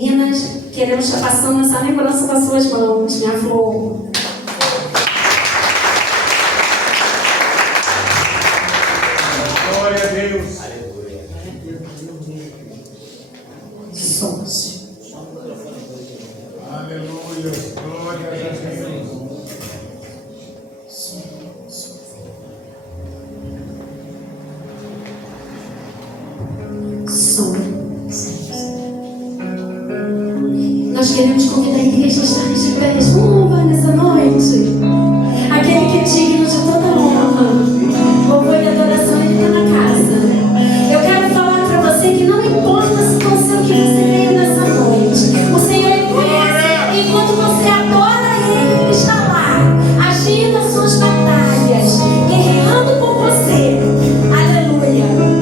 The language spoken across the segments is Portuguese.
Meninas, queremos estar passando essa lembrança das suas mãos, minha flor. Glória a Deus. Somos. Aleluia. Glória a Deus. Nós queremos convidar a igreja a estar de pés. Louva nessa noite. Aquele que é digno de toda honra. Louvor e adoração, ele está na casa. Eu quero falar para você que não importa a situação que você veio nessa noite. O Senhor é conhece. Enquanto você adora Ele, Ele está lá, agindo as suas batalhas, guerreando por você. Aleluia.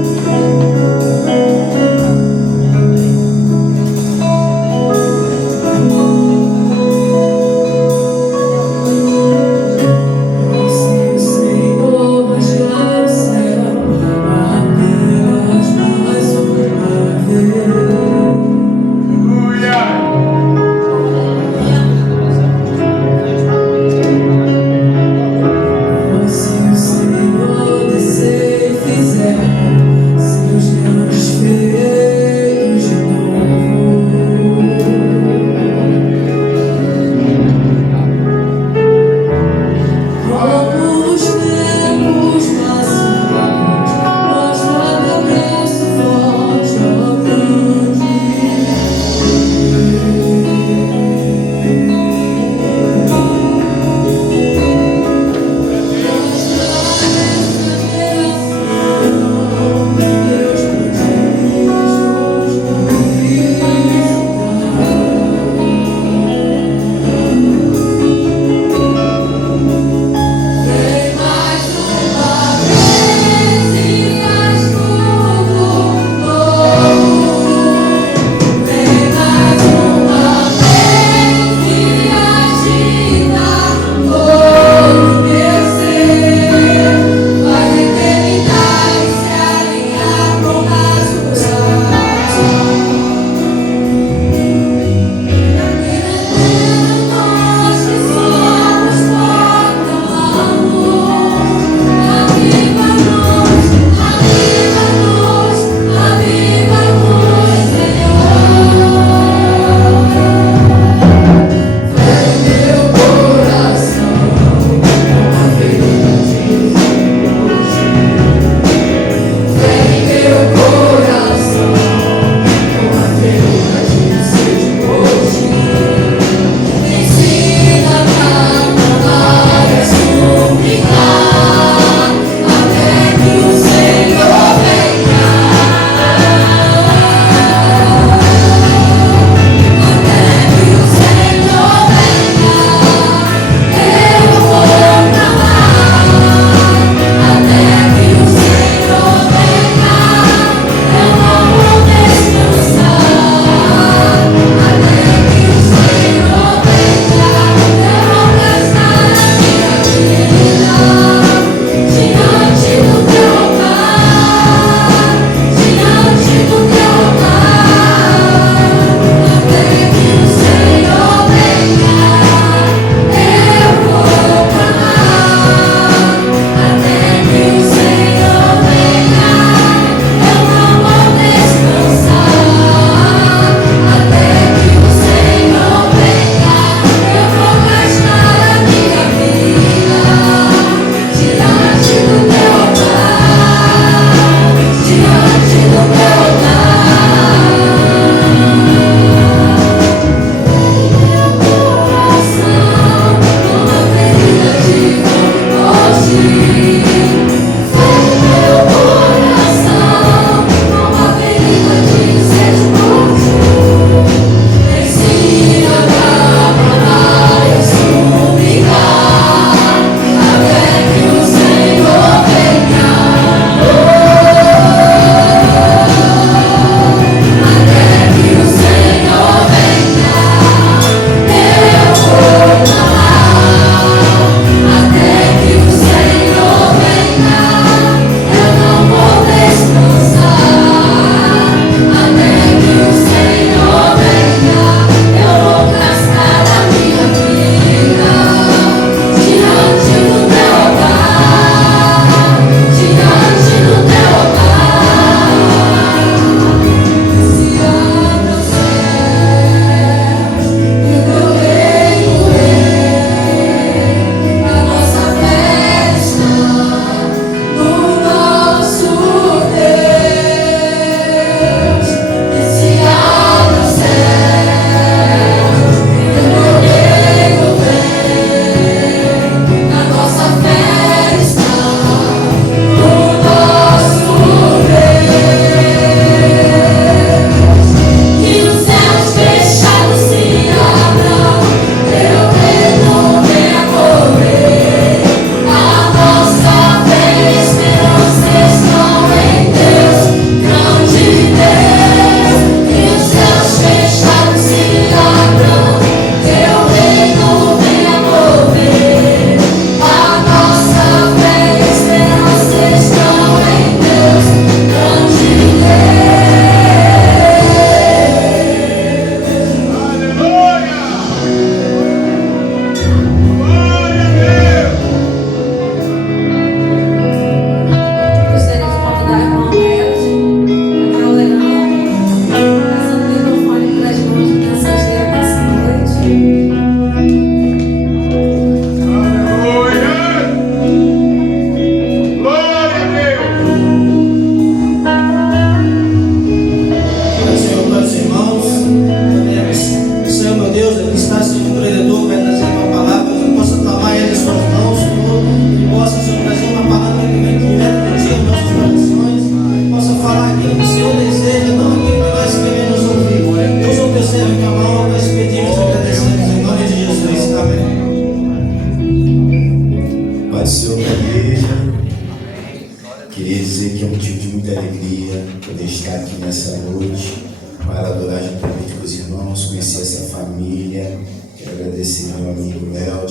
agradecer essa família, quero agradecer meu amigo Léo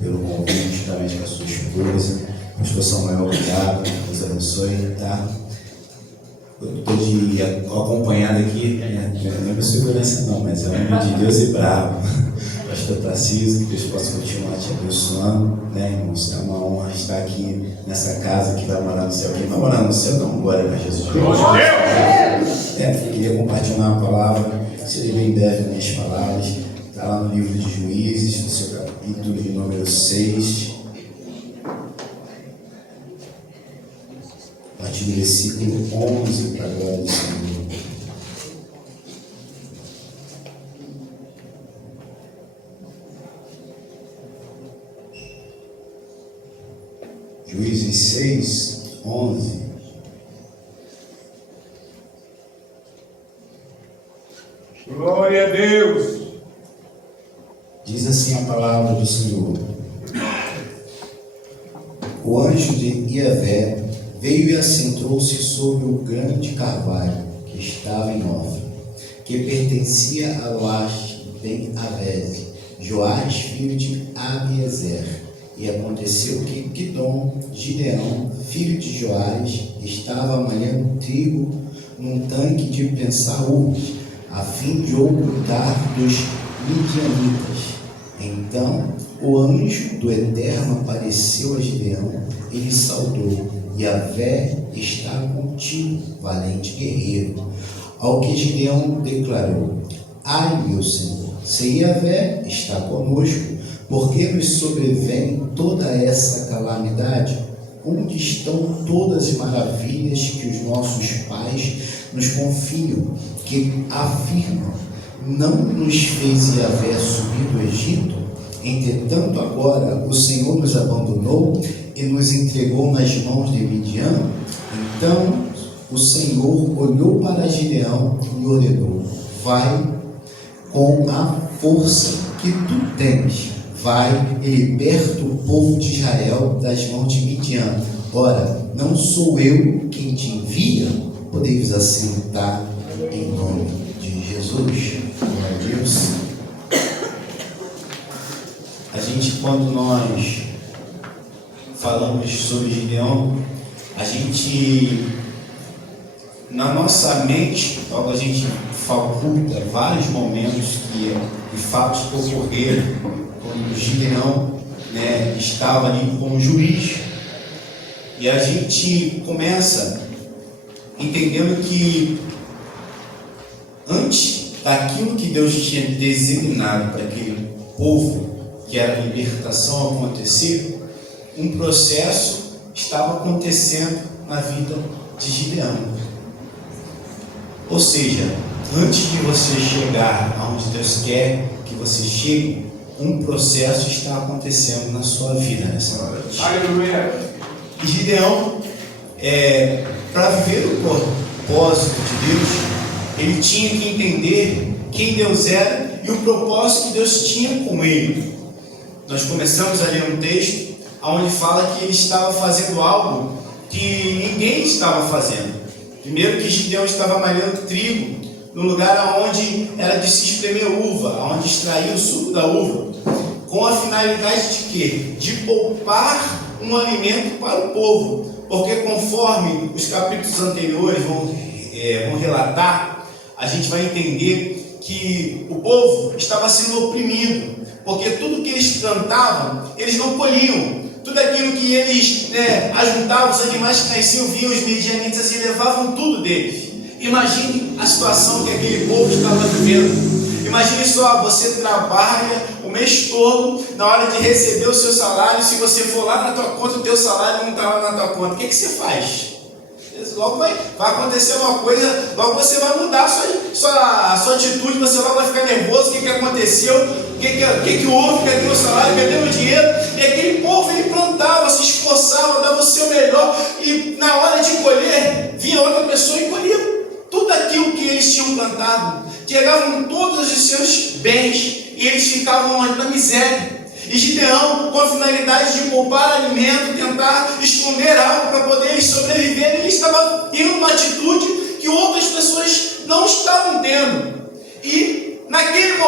pelo convite, também com a sua esposa. Pastor Samuel, obrigado, Deus abençoe, tá? Eu estou acompanhado aqui, não é minha segurança não, mas é um homem de Deus e bravo. Pastor Tarcísio, que Deus possa continuar te abençoando, né, irmãos? É uma honra estar aqui nessa casa que vai morar no céu. Quem vai morar no céu, dá um glória para Jesus. Queria compartilhar uma palavra, seria bem breve nas minhas palavras. Está lá no livro de Juízes, no seu capítulo de número 6. A partir do versículo 11, para a glória do Senhor. Juízes 6, 11. Glória a Deus. Diz assim a palavra do Senhor: o anjo de Iavé veio e assentou-se sobre o grande carvalho que estava em Ofra, que pertencia a Loás ben Avese, Joás, filho de Abiezer. E aconteceu que Guidom, Gideão, filho de Joás, estava amanhando trigo num tanque de prensar uvas, a fim de ocultar dos midianitas. Então o anjo do Eterno apareceu a Gideão e lhe saudou: Iavé está contigo, valente guerreiro. Ao que Gideão declarou: ai, meu Senhor, se Iavé está conosco, por que nos sobrevém toda essa calamidade? Onde estão todas as maravilhas que os nossos pais nos confiam, que afirmam: não nos fez Iavé subir do Egito? Entretanto, agora o Senhor nos abandonou e nos entregou nas mãos de Midian. Então o Senhor olhou para Gideão e ordenou: vai com a força que tu tens, vai e liberta o povo de Israel das mãos de Midian. Ora, não sou eu quem te envia? Podeis assentar em nome de Jesus. Glória a Deus. A gente, quando nós falamos sobre Gideão, a gente, na nossa mente, logo a gente faculta vários momentos e fatos que ocorreram quando Gideão, né, estava ali como juiz. E a gente começa entendendo que antes daquilo que Deus tinha designado para aquele povo, que era a libertação acontecer, um processo estava acontecendo na vida de Gideão. Ou seja, antes de você chegar aonde Deus quer que você chegue, um processo está acontecendo na sua vida nessa noite. Aleluia. E Gideão, para viver o propósito de Deus, ele tinha que entender quem Deus era e o propósito que Deus tinha com ele. Nós começamos a ler um texto onde fala que ele estava fazendo algo que ninguém estava fazendo. Primeiro, que Gideão estava malhando trigo no lugar onde era de se espremer uva, onde extrair o suco da uva, com a finalidade de quê? De poupar um alimento para o povo, porque conforme os capítulos anteriores vão relatar, a gente vai entender que o povo estava sendo oprimido, porque tudo que eles plantavam, eles não colhiam. Tudo aquilo que eles ajuntavam, os animais que nasciam, vinham os midianitas e levavam tudo deles. Imagine a situação que aquele povo estava vivendo. Imagine só, você trabalha o mês todo, na hora de receber o seu salário, se você for lá na tua conta, o teu salário não está lá na tua conta, o que você faz? Logo vai acontecer uma coisa, logo você vai mudar a sua atitude, você logo vai ficar nervoso. O que aconteceu? O que houve? Cadê o salário? Cadê o dinheiro? E aquele povo, ele plantava, se esforçava, dava o seu melhor, e na hora de colher, vinha outra pessoa e colhia tudo aquilo que eles tinham plantado. Chegavam todos os seus bens e eles ficavam na miséria. E Gideão, com a finalidade de poupar alimento, tentar esconder algo para poder sobreviver, ele estava tendo uma atitude que outras pessoas não estavam tendo. E naquele momento,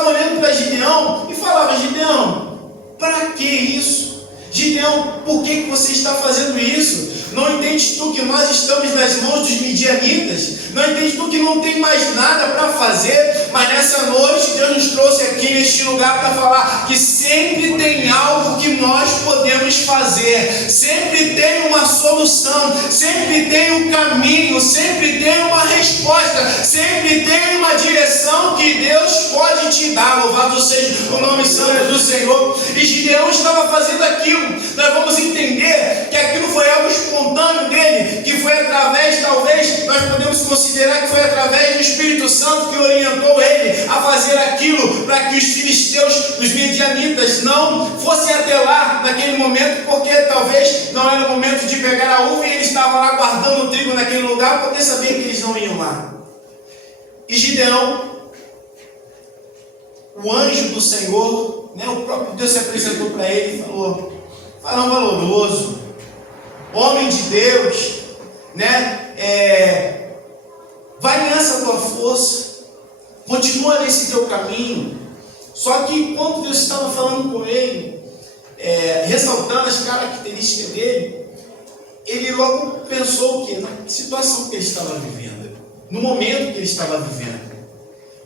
estavam olhando para Gideão e falavam: Gideão, para que isso? Gideão, por que você está fazendo isso? Não entendes tu que nós estamos nas mãos dos midianitas? Não entendes tu que não tem mais nada para fazer? Mas nessa noite Deus nos trouxe aqui neste lugar para falar que sempre tem algo que nós podemos fazer, sempre tem uma solução, sempre tem um caminho, sempre tem uma resposta, sempre tem uma direção que Deus pode te dar. Louvado seja o nome santo do Senhor. E Gideão estava fazendo aquilo. Nós vamos entender que aquilo foi algo espontâneo dele, que foi através, talvez, nós podemos considerar que foi através do Espírito Santo que orientou ele a fazer aquilo, para que os filisteus, os midianitas, não fossem até lá naquele momento, porque talvez não era o momento de pegar a uva e ele estava lá guardando o trigo naquele lugar, porque sabia que eles não iam lá. E Gideão, o anjo do Senhor, o próprio Deus se apresentou para ele e falou: varão valoroso, homem de Deus, vai nessa tua força, continua nesse teu caminho. Só que quando Deus estava falando com ele, ressaltando as características dele, ele logo pensou que na situação que ele estava vivendo, no momento que ele estava vivendo,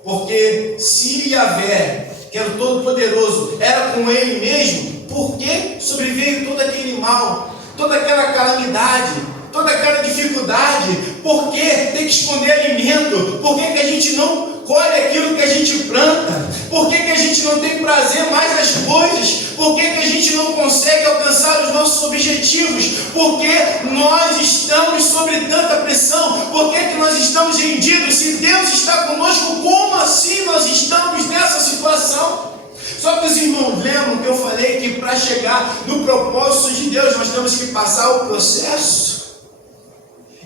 porque se Yahvé, que era o Todo-Poderoso, era com ele mesmo, por que sobreveio todo aquele mal, toda aquela calamidade, toda aquela dificuldade? Por que tem que esconder alimento? Por que a gente não colhe aquilo que a gente planta? Por que a gente não tem prazer mais nas coisas? Por que a gente não consegue alcançar os nossos objetivos? Por que nós estamos sobre tanta pressão? Por que nós estamos rendidos? Se Deus está conosco, como assim nós estamos nessa situação? Só que os irmãos lembram que eu falei que para chegar no propósito de Deus nós temos que passar o processo.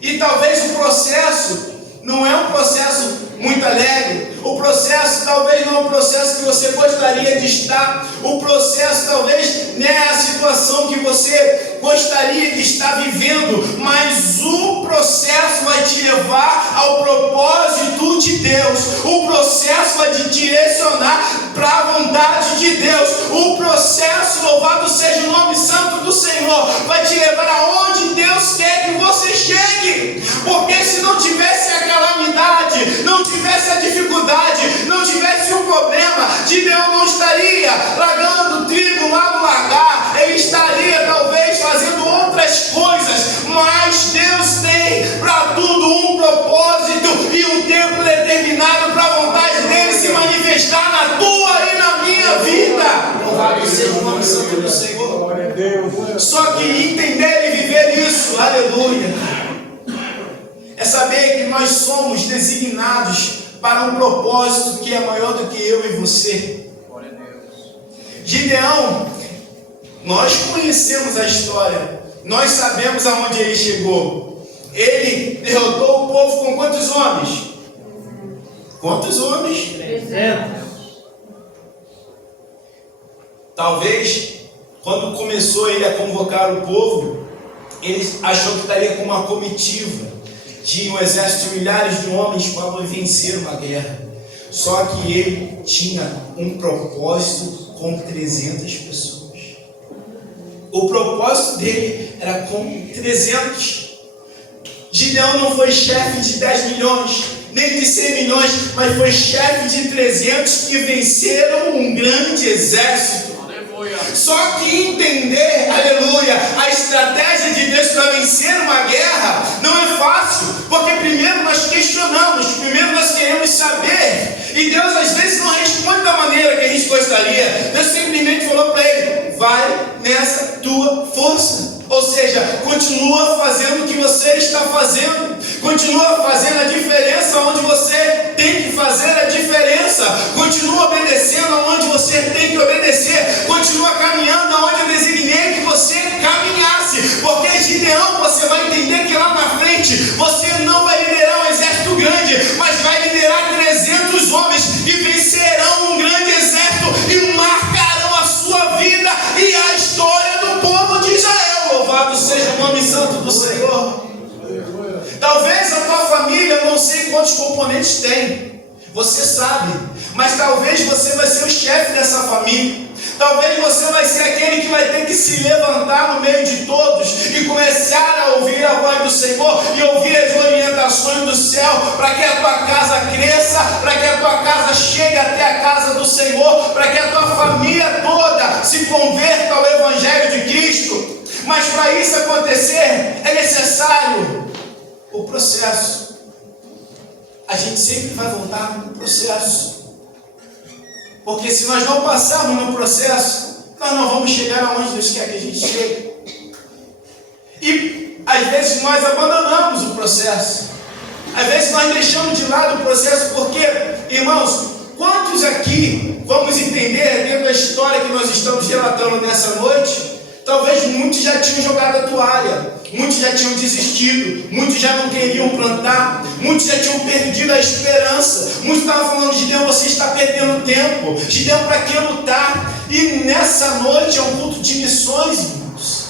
E talvez o processo não é um processo muito alegre. O processo talvez não é um processo que você gostaria de estar. O processo talvez não é a situação que você gostaria de estar vivendo. Mas o processo vai te levar ao propósito de Deus. O processo vai te direcionar para a vontade de Deus. O processo, louvado seja o nome santo do Senhor, vai te levar aonde Deus quer que você chegue. Porque se não tivesse a calamidade, não tivesse a dificuldade, não tivesse um problema, Gideão não estaria largando trigo lá no lagar, ele estaria talvez fazendo outras coisas, mas Deus tem para tudo um propósito e um tempo determinado para a vontade dele se manifestar na tua e na minha vida. Louvado seja o nome santo do Senhor. Só que entender e viver isso, aleluia, é saber que nós somos designados para um propósito que é maior do que eu e você. Gideão, nós conhecemos a história, nós sabemos aonde ele chegou. Ele derrotou o povo com quantos homens? Quantos homens? 300. Talvez, quando começou ele a convocar o povo, ele achou que estaria com uma comitiva de um exército de milhares de homens para vencer uma guerra. Só que ele tinha um propósito com 300 pessoas. O propósito dele era com 300. Gideão não foi chefe de 10 milhões, nem de 100 milhões, mas foi chefe de 300 que venceram um grande exército. Só que entender, aleluia, a estratégia de Deus para vencer uma guerra não é fácil, porque primeiro nós questionamos, primeiro nós queremos saber, e Deus às vezes não responde da maneira que a gente gostaria. Deus simplesmente falou para ele: vai nessa tua força. Ou seja, continua fazendo o que você está fazendo, continua fazendo a diferença onde você tem que fazer a diferença, continua obedecendo aonde você tem que obedecer, continua caminhando aonde eu designei que você caminhasse, porque Gideão, você vai entender que lá na frente você não vai liderar um exército grande, mas vai liderar 300 homens que vencerão um grande exército e marcarão a sua vida e a história do povo de Israel. Louvado seja o nome santo do Senhor. Talvez a tua família, eu não sei quantos componentes tem. Você sabe, mas talvez você vai ser o chefe dessa família. Talvez você vai ser aquele que vai ter que se levantar no meio de todos e começar a ouvir a voz do Senhor e ouvir as orientações do céu, para que a tua casa cresça, para que a tua casa chegue até a casa do Senhor, para que a tua família toda se converta ao Evangelho de Cristo. Mas para isso acontecer é necessário o processo. A gente sempre vai voltar no processo. Porque se nós não passarmos no processo, nós não vamos chegar aonde Deus quer que a gente chegue. E às vezes nós abandonamos o processo. Às vezes nós deixamos de lado o processo porque, irmãos, quantos aqui vamos entender dentro da história que nós estamos relatando nessa noite? Talvez muitos já tinham jogado a toalha, muitos já tinham desistido, muitos já não queriam plantar, muitos já tinham perdido a esperança, muitos estavam falando: Gideão, você está perdendo tempo, Gideão, para que lutar? E nessa noite é um culto de missões, irmãos.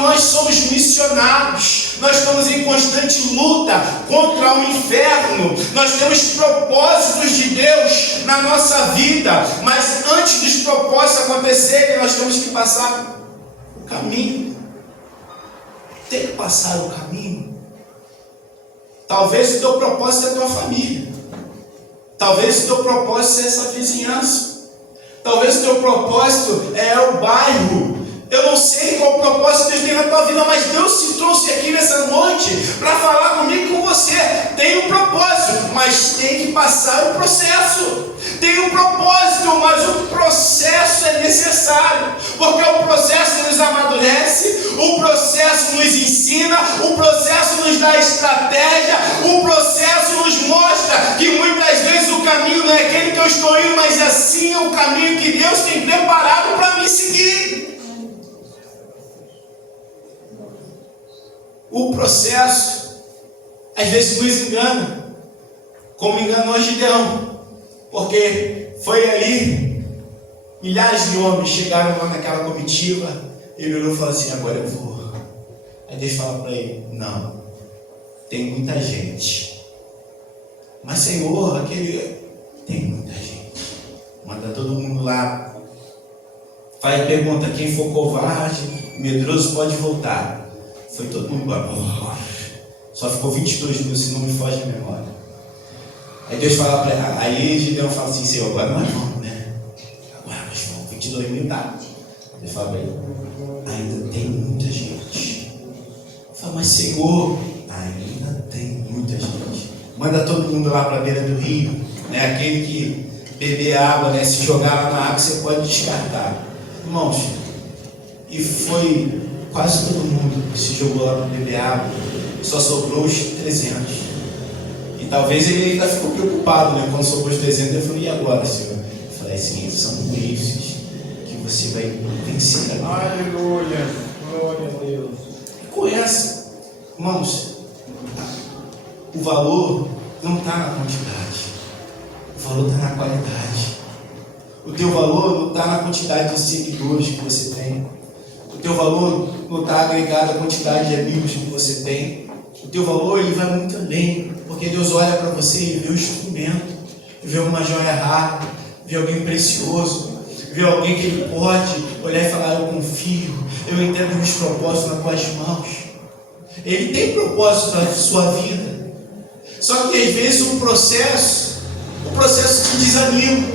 Nós somos missionários, nós estamos em constante luta contra o inferno, nós temos propósitos de Deus na nossa vida, mas antes dos propósitos acontecerem, nós temos que passar o caminho. Tem que passar o caminho. Talvez o teu propósito é a tua família, talvez o teu propósito é essa vizinhança, talvez o teu propósito é o bairro. Eu não sei qual o propósito que Deus tem na tua vida, mas Deus te trouxe aqui nessa noite para falar comigo e com você. Tem um propósito, mas tem que passar o processo. Tem um propósito, mas o processo é necessário, porque o processo nos amadurece, o processo nos ensina, o processo nos dá estratégia, o processo nos mostra que muitas vezes o caminho não é aquele que eu estou indo, mas assim é o caminho que Deus tem preparado para me seguir. O processo às vezes nos engana, como enganou Gideão, porque foi ali, milhares de homens chegaram lá naquela comitiva, ele olhou e falou assim: agora eu vou. Aí Deus fala para ele: não, tem muita gente, mas Senhor, tem muita gente, manda todo mundo lá, faz pergunta: quem for covarde, medroso pode voltar. Foi todo mundo embora. Só ficou 22 mil, se não me foge a memória. Aí Deus fala para ele, aí Gideão fala assim: Senhor, agora nós vamos, né? Agora nós vamos, 22 mil tá. Deus fala para ele: ainda tem muita gente. Fala: mas Senhor, ainda tem muita gente. Manda todo mundo lá para a beira do rio, né? Aquele que beber água, né? Se jogar lá na água, você pode descartar. Irmãos, e foi quase todo mundo que se jogou lá para beber água, só sobrou os 300. E talvez ele ainda ficou preocupado, né? Quando sobrou os 300, ele falou: e agora, Senhor? Eu falei assim: são com esses que você vai vencer. Aleluia, glória a Deus. Com essa, irmãos, o valor não está na quantidade, o valor está na qualidade. O teu valor não está na quantidade de seguidores que você tem. O teu valor não está agregado à quantidade de amigos que você tem. O teu valor, ele vai muito além, porque Deus olha para você e vê um instrumento, vê uma joia rara, vê alguém precioso, vê alguém que ele pode olhar e falar: eu confio, eu entendo os propósitos nas tuas mãos. Ele tem propósito na sua vida. Só que às vezes o processo te desanima,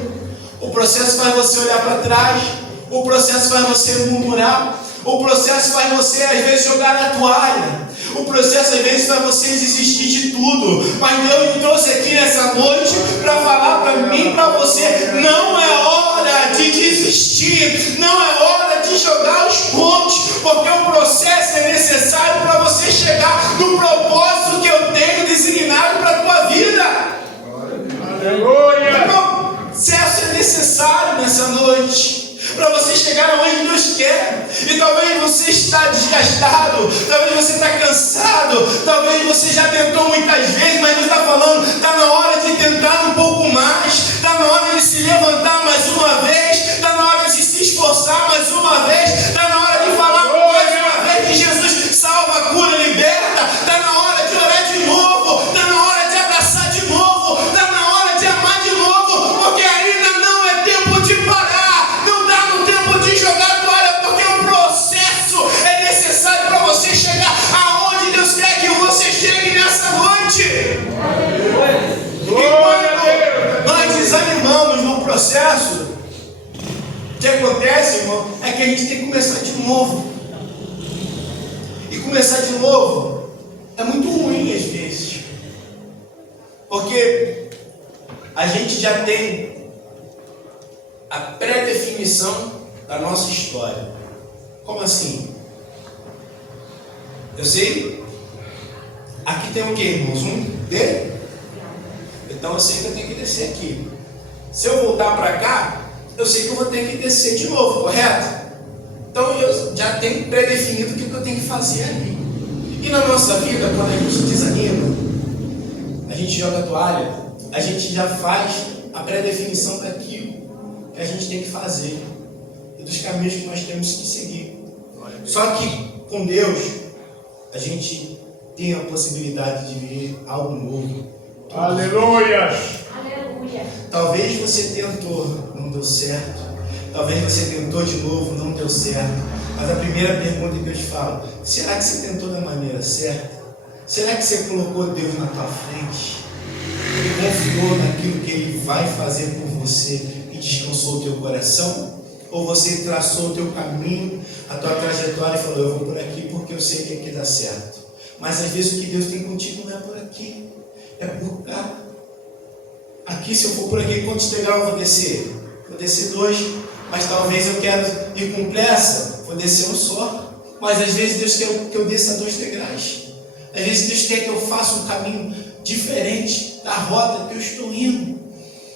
o processo faz você olhar para trás, o processo faz você murmurar, o processo faz você às vezes jogar na toalha, o processo às vezes faz você desistir de tudo. Mas Deus me trouxe aqui nessa noite para falar para mim e para você: não é hora de desistir, não é hora de jogar os pontos, porque o processo é necessário para você chegar no propósito que eu tenho designado para a tua vida. Aleluia. O processo é necessário nessa noite para você chegar onde Deus quer. E talvez você está desgastado, talvez você está cansado, talvez você já tentou muitas vezes, mas Deus está falando: está na hora de tentar um pouco mais, está na hora de se levantar mais uma vez, está na hora de se esforçar mais uma vez, está na hora de falar mais uma vez que Jesus salva, cura, liberta, está na hora de orar de novo, está na hora de abraçar de novo, está na hora de amar de processo, o que acontece, irmão, é que a gente tem que começar de novo. E começar de novo é muito ruim às vezes. Porque a gente já tem a pré-definição da nossa história. Como assim? Eu sei. Aqui tem o que, irmãos? D? Então eu sei que eu tenho que descer aqui. Se eu voltar para cá, eu sei que eu vou ter que descer de novo, correto? Então eu já tenho pré-definido o que eu tenho que fazer ali. E na nossa vida, quando a gente desanima, a gente joga a toalha, a gente já faz a pré-definição daquilo que a gente tem que fazer e dos caminhos que nós temos que seguir. Só que com Deus, a gente tem a possibilidade de ver algo novo. Aleluia! Talvez você tentou, não deu certo. Talvez você tentou de novo, não deu certo. Mas a primeira pergunta que eu te falo: será que você tentou da maneira certa? Será que você colocou Deus na tua frente e confiou naquilo que Ele vai fazer por você e descansou o teu coração? Ou você traçou o teu caminho, a tua trajetória e falou: eu vou por aqui porque eu sei que aqui dá certo? Mas às vezes o que Deus tem contigo não é por aqui, é por cá. Aqui, se eu for por aqui, quantos degraus eu vou descer? Vou descer 2, mas talvez eu quero ir com pressa, vou descer um só. Mas às vezes Deus quer que eu desça 2 degraus. Às vezes Deus quer que eu faça um caminho diferente da rota que eu estou indo.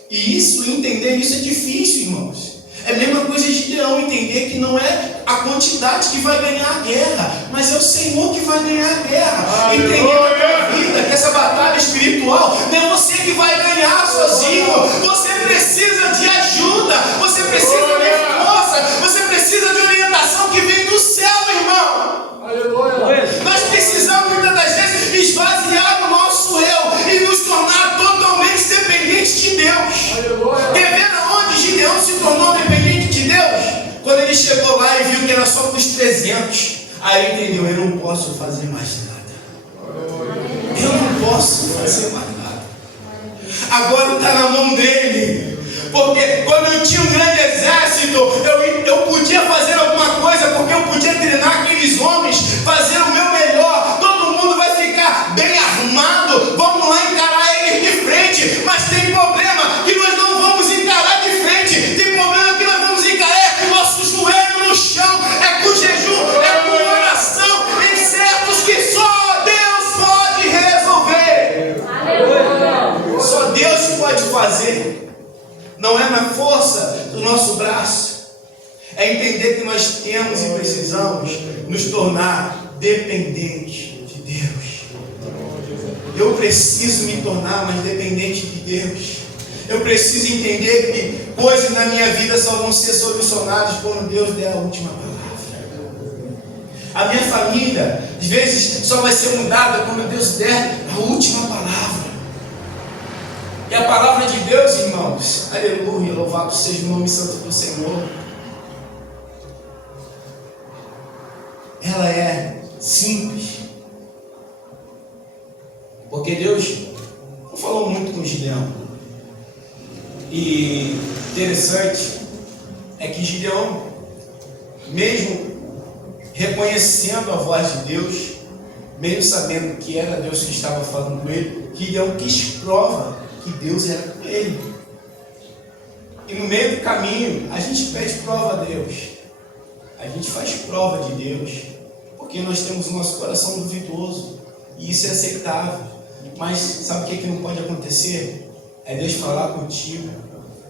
E isso, entender isso é difícil, irmãos. É a mesma coisa de Gideão entender que não é a quantidade que vai ganhar a guerra, mas é o Senhor que vai ganhar a guerra. Entender na tua vida que essa batalha espiritual não é você que vai ganhar sozinho. Você precisa de ajuda, você precisa de força, você precisa de orientação que vem do céu, irmão. Aleluia! Nós precisamos muitas das vezes esvaziar o nosso eu e nos tornar totalmente dependentes de Deus. Aleluia! Quer ver aonde Gideão se tornou dependente de Deus? Quando ele chegou lá e viu que era só para os 300, aí ele entendeu: eu não posso fazer mais nada. Eu não posso fazer mais nada. Agora está na mão dele. Porque quando eu tinha um grande exército, eu podia fazer alguma coisa, porque eu podia treinar aqueles homens, fazer o meu melhor. Todo mundo vai ficar bem arrumado, vamos lá encarar eles de frente. Mas tem problema que nós não vamos encarar de frente. Tem problema que nós vamos encarar com o nosso joelho no chão, é com jejum, é com oração, em certos que só Deus pode resolver. Só Deus pode fazer. Não é na força do nosso braço. É entender que nós temos e precisamos nos tornar dependentes de Deus. Eu preciso me tornar mais dependente de Deus. Eu preciso entender que coisas na minha vida só vão ser solucionadas quando Deus der a última palavra. A minha família, às vezes, só vai ser mudada quando Deus der a última palavra. E a palavra de Deus, irmãos, aleluia, louvado seja o nome santo do Senhor. Ela é simples. Porque Deus não falou muito com Gideão. E interessante é que Gideão, mesmo reconhecendo a voz de Deus, mesmo sabendo que era Deus que estava falando com ele, Gideão quis prova que Deus era com ele. E no meio do caminho, a gente pede prova a Deus. A gente faz prova de Deus, porque nós temos o nosso coração duvidoso. E isso é aceitável. Mas sabe o que não pode acontecer? É Deus falar contigo,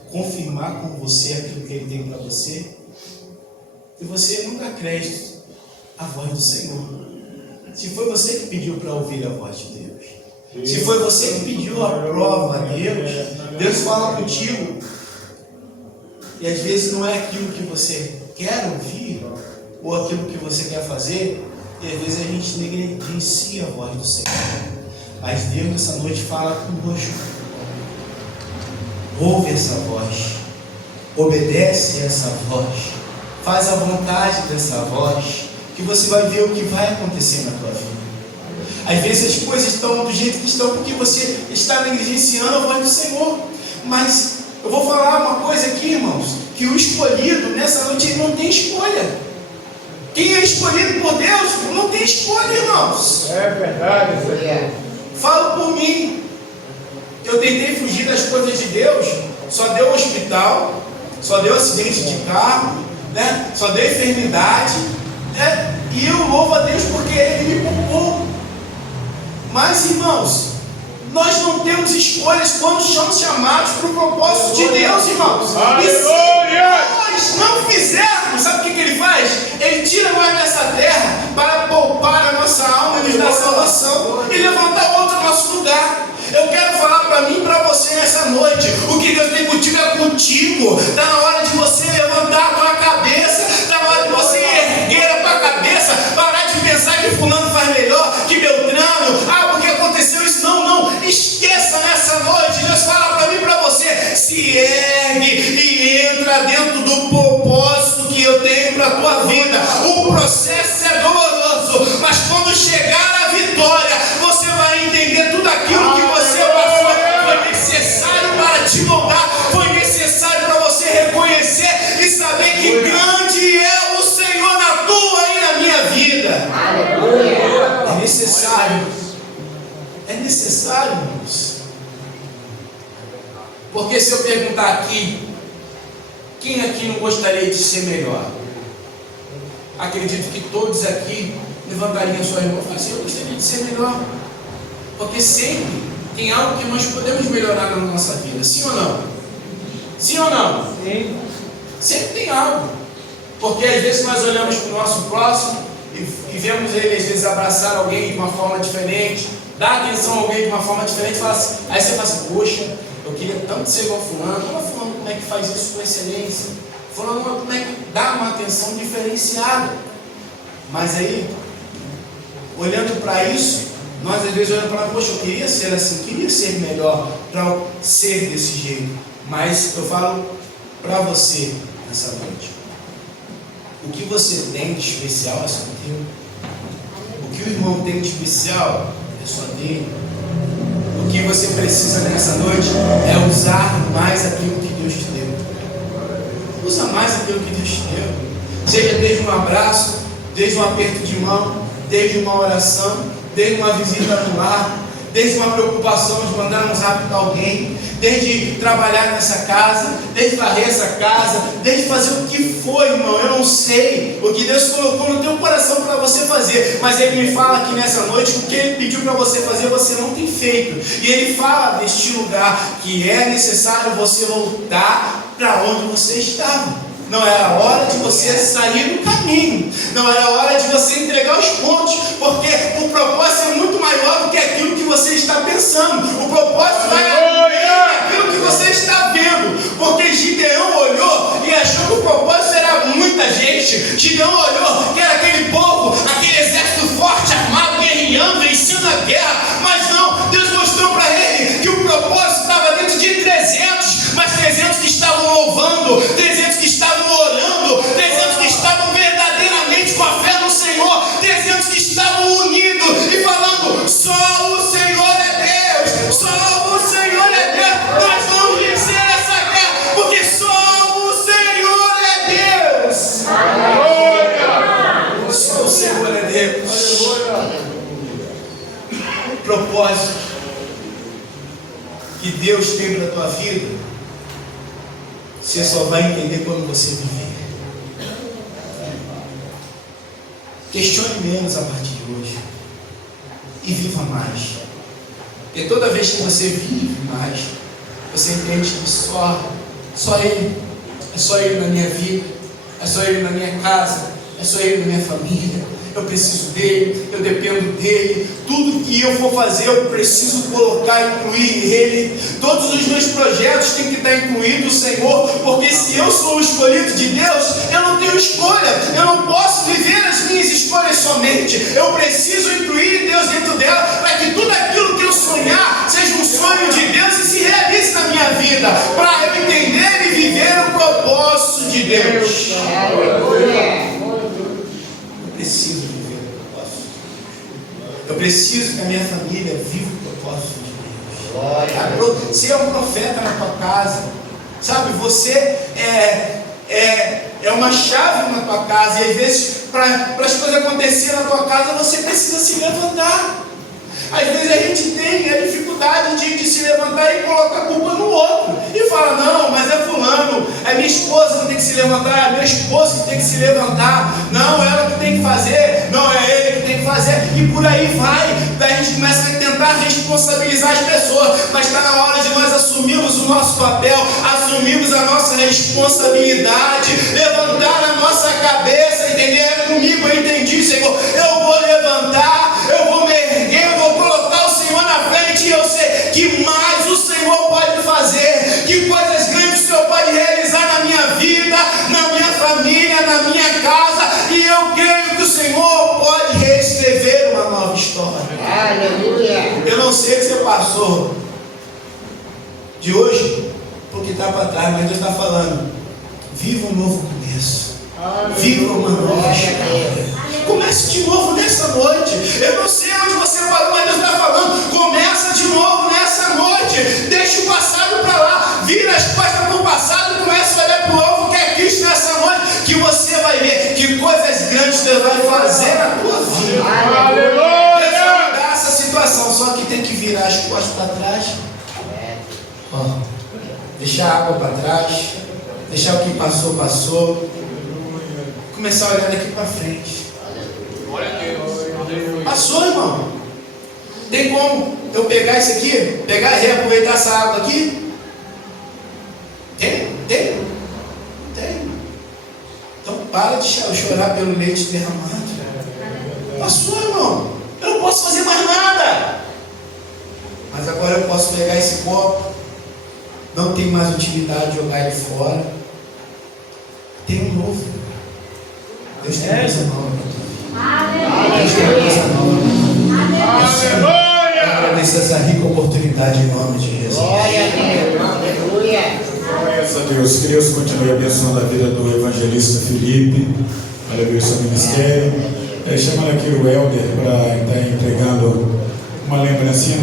confirmar com você aquilo que Ele tem para você, e você nunca acredita a voz do Senhor. Se foi você que pediu para ouvir a voz de Deus, se foi você que pediu a prova a Deus, Deus fala contigo. E às vezes não é aquilo que você quer ouvir, ou aquilo que você quer fazer, e às vezes a gente negligencia a voz do Senhor. Mas Deus nessa noite fala conosco. Ouve essa voz, obedece essa voz, faz a vontade dessa voz, que você vai ver o que vai acontecer na tua vida. Às vezes as coisas estão do jeito que estão porque você está negligenciando a voz do Senhor. Mas Eu vou falar uma coisa aqui, irmãos, que o escolhido nessa noite ele não tem escolha. Quem é escolhido por Deus não tem escolha, irmãos. É verdade isso aí. Falo por mim. Eu tentei fugir das coisas de Deus, só deu hospital, só deu acidente de carro, né? Só deu enfermidade, né? E eu louvo a Deus porque Ele me poupou. Mas, irmãos, nós não temos escolhas quando somos chamados para o propósito de Deus, irmãos. E se nós não fizermos, sabe o que Ele faz? Ele tira nós dessa terra para poupar a nossa alma e nos dar salvação e levantar outro no nosso lugar. Eu quero falar para mim e para você nessa noite: o que Deus tem contigo é contigo. Está na hora de você levantar a tua cabeça, está na hora de você erguer a tua cabeça, parar de pensar que fulano faz melhor, que Beltrano, porque aconteceu isso. Não, esqueça nessa noite. Deus fala para mim e para você: se ergue e entra dentro do propósito que eu tenho para a tua vida. O processo é doloroso, mas quando chegar a vitória, você vai entender tudo aquilo que você passou. Foi necessário para te moldar, foi necessário para você reconhecer e saber que grande é o Senhor na tua e na minha vida. Aleluia. É necessário, irmãos. Porque se eu perguntar aqui, quem aqui não gostaria de ser melhor? Acredito que todos aqui levantariam sua mão e falariam assim: eu gostaria de ser melhor. Porque sempre tem algo que nós podemos melhorar na nossa vida, sim ou não? Sim ou não? Sim. Sempre tem algo. Porque às vezes nós olhamos para o nosso próximo e vemos ele às vezes abraçar alguém de uma forma diferente, dar atenção a alguém de uma forma diferente, aí você fala assim: poxa, eu queria tanto ser igual fulano. Olha fulano como é que faz isso com excelência. Fulano como é que dá uma atenção diferenciada. Mas aí, olhando para isso, nós às vezes olhamos para: poxa, eu queria ser assim, queria ser melhor para ser desse jeito. Mas eu falo para você nessa noite: o que você tem de especial é só teu. O que o irmão tem de especial é só dele. O que você precisa nessa noite é usar mais aquilo que Deus te deu. Usa mais aquilo que Deus te deu. Seja desde um abraço, desde um aperto de mão, desde uma oração, desde uma visita no lar, desde uma preocupação de mandar um zap para alguém, desde trabalhar nessa casa, desde varrer essa casa, desde fazer o que for, irmão. Eu não sei o que Deus colocou no teu coração para você fazer, mas Ele me fala aqui nessa noite: o que Ele pediu para você fazer, você não tem feito. E Ele fala deste lugar que é necessário você voltar para onde você estava. Não era hora de você sair do caminho, não era hora de você entregar os pontos, porque o propósito é muito maior do que aquilo que você está pensando. O propósito vai além daquilo que você está vendo, porque Gideão olhou e achou que o propósito era muita gente. Gideão olhou que era aquele povo, aquele exército forte, armado, guerreando, vencendo a guerra, mas não, Deus mostrou para ele que o propósito estava dentro de 300, mas 300 que estavam louvando, 300 que estavam orando, 300 que estavam verdadeiramente com a fé no Senhor, 300 que estavam unidos e falando: só o Senhor é Deus, só o Senhor é Deus. Nós vamos vencer essa guerra, porque só o Senhor é Deus. Aleluia! Só o Senhor é Deus. Aleluia! Propósito que Deus tem para a tua vida, você só vai entender quando você viver. Questione menos a partir de hoje e viva mais. Porque toda vez que você vive mais, você entende que só Ele, é só Ele na minha vida, é só Ele na minha casa, é só Ele na minha família. Eu preciso dele, eu dependo dele. Tudo que eu for fazer, eu preciso colocar, incluir ele. Todos os meus projetos têm que estar incluídos o Senhor, porque se eu sou o escolhido de Deus, eu não tenho escolha. Eu não posso viver as minhas escolhas somente. Eu preciso incluir Deus dentro dela, para que tudo aquilo que eu sonhar seja um sonho de Deus e se realize na minha vida, para eu entender e viver o propósito de Deus. Eu preciso viver o propósito. Eu preciso que a minha família viva o propósito de Deus. Ser um profeta na tua casa, Sabe, você é uma chave na tua casa, e às vezes, para as coisas acontecerem na tua casa, você precisa se levantar. Às vezes a gente tem a dificuldade de se levantar e colocar a culpa no outro. E fala, não, mas é fulano, é minha esposa que tem que se levantar, é meu esposo que tem que se levantar. Não, é ela que tem que fazer, não, é ele que tem que fazer. E por aí vai. Daí a gente começa a tentar responsabilizar as pessoas. Mas está na hora de nós assumirmos o nosso papel, assumirmos a nossa responsabilidade, levantar a nossa cabeça, entender? É comigo, eu entendi, Senhor. Eu vou levantar, eu vou me erguer, eu vou colocar o Senhor na frente, e eu sei que mais o Senhor pode fazer, que coisas grandes o Senhor pode realizar na minha vida, na minha família, na minha casa, e eu creio que o Senhor pode reescrever uma nova história. Aleluia. Eu não sei o que você passou de hoje, porque está para trás, mas Deus está falando, viva um novo começo, viva uma nova história. Comece de novo nessa noite. Eu não sei onde você parou, mas Deus está falando, começa de novo nessa noite. Deixa o passado para lá, vira as costas para o passado e começa a olhar para o alvo que é Cristo nessa noite, que você vai ver que coisas grandes Deus vai fazer na tua vida. Aleluia. Deus vai mudar essa situação, só que tem que virar as costas para trás. Deixar a água para trás, deixar o que passou, passou. Começar a olhar daqui para frente. Passou, irmão. Tem como eu pegar isso aqui, pegar e reaproveitar essa água aqui? Tem? Não tem. Então para de chorar pelo leite derramado. Passou, irmão. Eu não posso fazer mais nada. Mas agora eu posso pegar esse copo. Não tem mais utilidade jogar ele fora. Tem um novo. Deus tem coisa nova. Deus tem coisa nova. Aleluia. Agradecer essa rica oportunidade em nome de Jesus. Glória a Deus. Aleluia. Graças a Deus. Que Deus continue abençoando a vida do evangelista Felipe. Aleluia, seu ministério. Chamando aqui o Helder para estar entregando uma lembrancinha,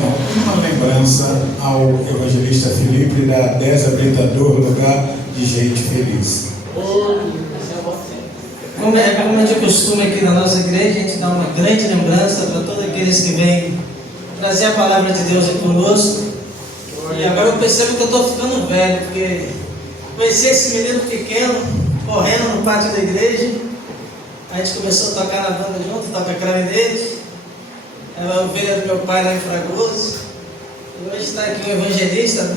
uma lembrança ao evangelista Felipe da 10 habilitador, lugar de gente feliz. Como é de costume aqui na nossa igreja, a gente dá uma grande lembrança para todos aqueles que vêm trazer a palavra de Deus aqui conosco. E agora eu percebo que eu estou ficando velho, porque conheci esse menino pequeno, correndo no pátio da igreja. A gente começou a tocar na banda junto, toca clarinete. Era a ovelha do meu pai lá em Fragoso. E hoje está aqui um evangelista,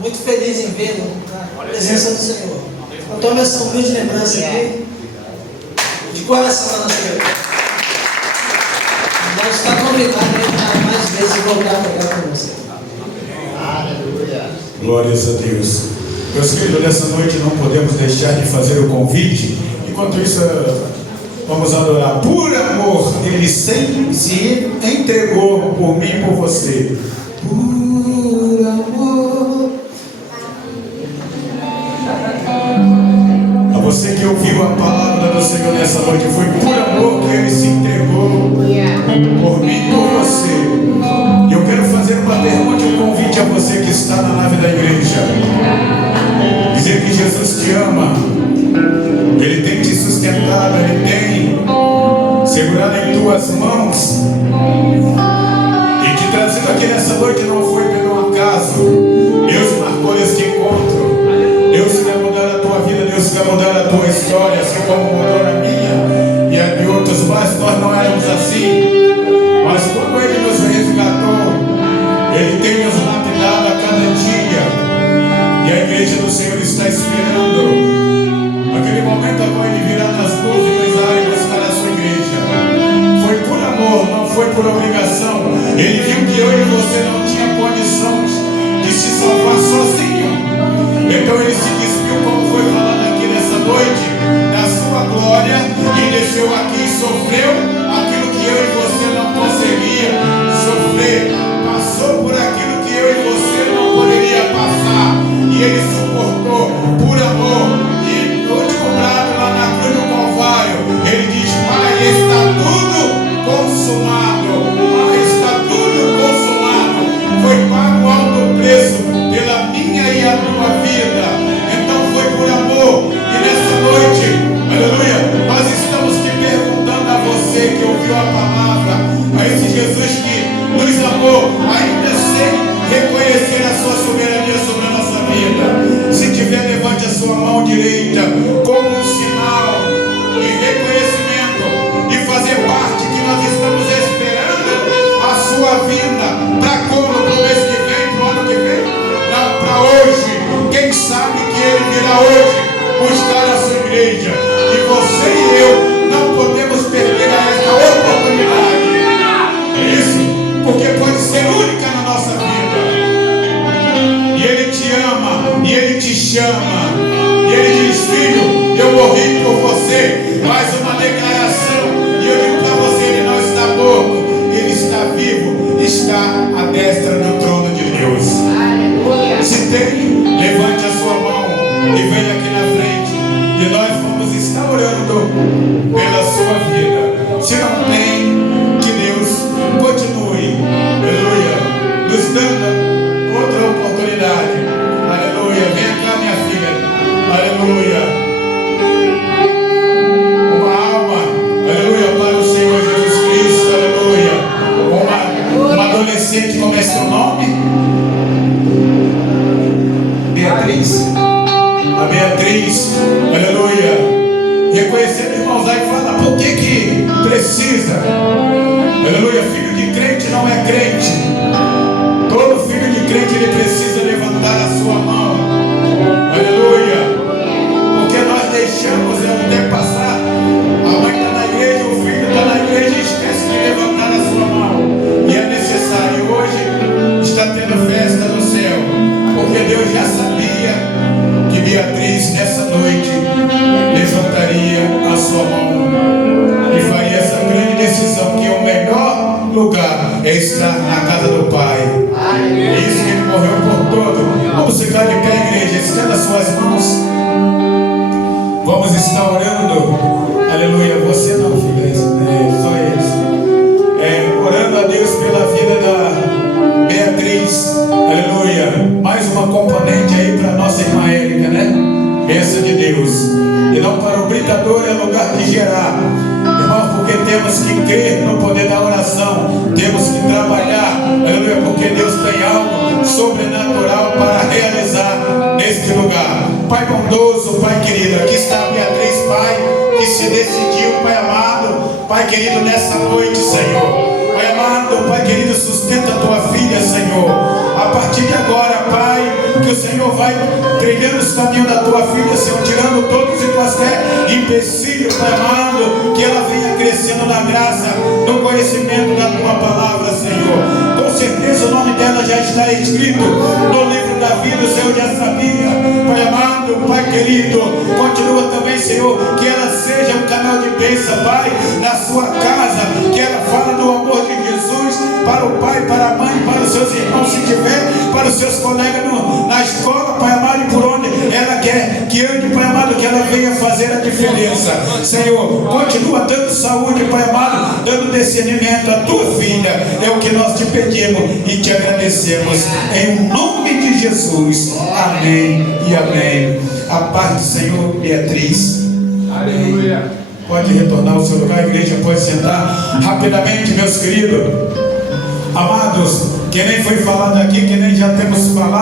muito feliz em vê-lo na presença do Senhor. Então tome essa humilde lembrança aqui, de coração na nossa igreja. Nós está convidado a mais vezes voltar a pregar com você. Aleluia. Glórias a Deus. Meus queridos, nessa noite não podemos deixar de fazer o convite. Enquanto isso, vamos adorar. Por amor, Ele se entregou por mim e por você. Por amor. A você que ouviu a palavra do Senhor nessa noite, foi por amor que Ele se entregou por mim e por você. E eu quero fazer uma pergunta e um convite a você que está na nave da igreja. Dizer que Jesus te ama. Ele tem te sustentado, Ele tem segurado em tuas mãos e te trazido aqui nessa noite não foi pelo acaso. Deus marcou este encontro. Deus quer mudar a tua vida, Deus quer mudar a tua história, assim como mudou a minha e a de outros, mas nós não éramos assim. Mas quando Ele nos resgatou, Ele tem nos lapidado a cada dia, e a igreja do Senhor está esperando aquele momento agora Ele virá nas nuvens e vai buscar a sua igreja. Foi por amor, não foi por obrigação. Ele viu que eu e você não tinha condições de se salvar sozinho. Então Ele se despiu, como foi falado aqui nessa noite, da sua glória, e desceu aqui e sofreu aquilo que eu e você não conseguia sofrer. Passou por aquilo que eu e você não poderia passar, e Ele suportou por amor. E no último brado lá na cruz do Calvário, Ele diz: Pai, está tudo consumado. Pai, está tudo consumado. sua mão direita como um sinal de reconhecimento e fazer parte que nós estamos esperando a sua vinda. Para quando? Para o mês que vem, para o ano que vem? Não, para hoje. Quem sabe que ele virá hoje buscar a sua igreja. E você e eu não podemos perder esta oportunidade. É isso? Porque pode ser única na nossa vida. E ele te ama, e ele te chama, e ele diz: filho, eu morri por você. Faz uma declaração, e eu digo para você: ele não está morto, ele está vivo, está à destra do trono de Deus. Se tem, levante a sua mão e venha aqui na frente, e nós vamos estar orando pela sua vida. Se não tem, que Deus continue, aleluia, nos dando outra oportunidade. Aleluia, vem cá, minha filha, aleluia. Uma alma, aleluia, para o Senhor Jesus Cristo, aleluia. Uma adolescente, como é seu nome? Beatriz. A Beatriz, aleluia. Reconhecendo, irmãos, aí fala: por que precisa? Aleluia, filho de crente não é crente. Todo filho de crente, ele precisa levantar a sua mão. Aleluia. Porque nós deixamos o tempo passar. A mãe está na igreja, o filho está na igreja e esquece de levantar a sua mão. E é necessário. Hoje está tendo festa no céu. Porque Deus já sabia que Beatriz, nessa noite, levantaria a sua mão e faria essa grande decisão, que o melhor lugar é estar na casa do Pai. É isso que ele morreu por todo. Vamos ficar de pé, igreja, estenda suas mãos. Vamos estar orando. Aleluia. Você não, filha, só eles. Orando a Deus pela vida da Beatriz. Aleluia. Mais uma componente aí para nossa irmã Érica, né? Bênção de Deus. E não para o britador é lugar de gerar. Irmãos, porque temos que crer no poder da oração. Temos que trabalhar. Aleluia. Porque Deus tem algo sobrenatural para realizar neste lugar. Pai bondoso, Pai querido, aqui está a Beatriz, Pai, que se decidiu, Pai amado, Pai querido, nessa noite, Senhor. Pai amado, Pai querido, sustenta a tua filha, Senhor. A partir de agora, Pai, que o Senhor vai trilhando os caminhos da tua filha, Senhor, tirando todos e quaisquer empecilhos, Pai amado, que ela venha crescendo na graça, no conhecimento da tua palavra, Senhor. Com certeza o nome dela já está escrito no livro da vida, o Senhor já sabia. Pai amado, Pai querido, continua também, Senhor, que ela seja um canal de bênção, Pai, na sua casa, que ela fala do amor de Jesus para o pai, para a mãe, para os seus irmãos, se tiver, para os seus colegas na escola, Pai amado, e por onde ela quer que ande, Pai amado, que ela venha fazer a diferença. Senhor, continua dando saúde, Pai amado, dando discernimento à tua filha. É o que nós te pedimos e te agradecemos. Em nome de Jesus. Amém e amém. A paz do Senhor, Beatriz. Aleluia. Pode retornar ao seu lugar, a igreja pode sentar rapidamente, meus queridos. Amados, que nem foi falado aqui, que nem já temos falado.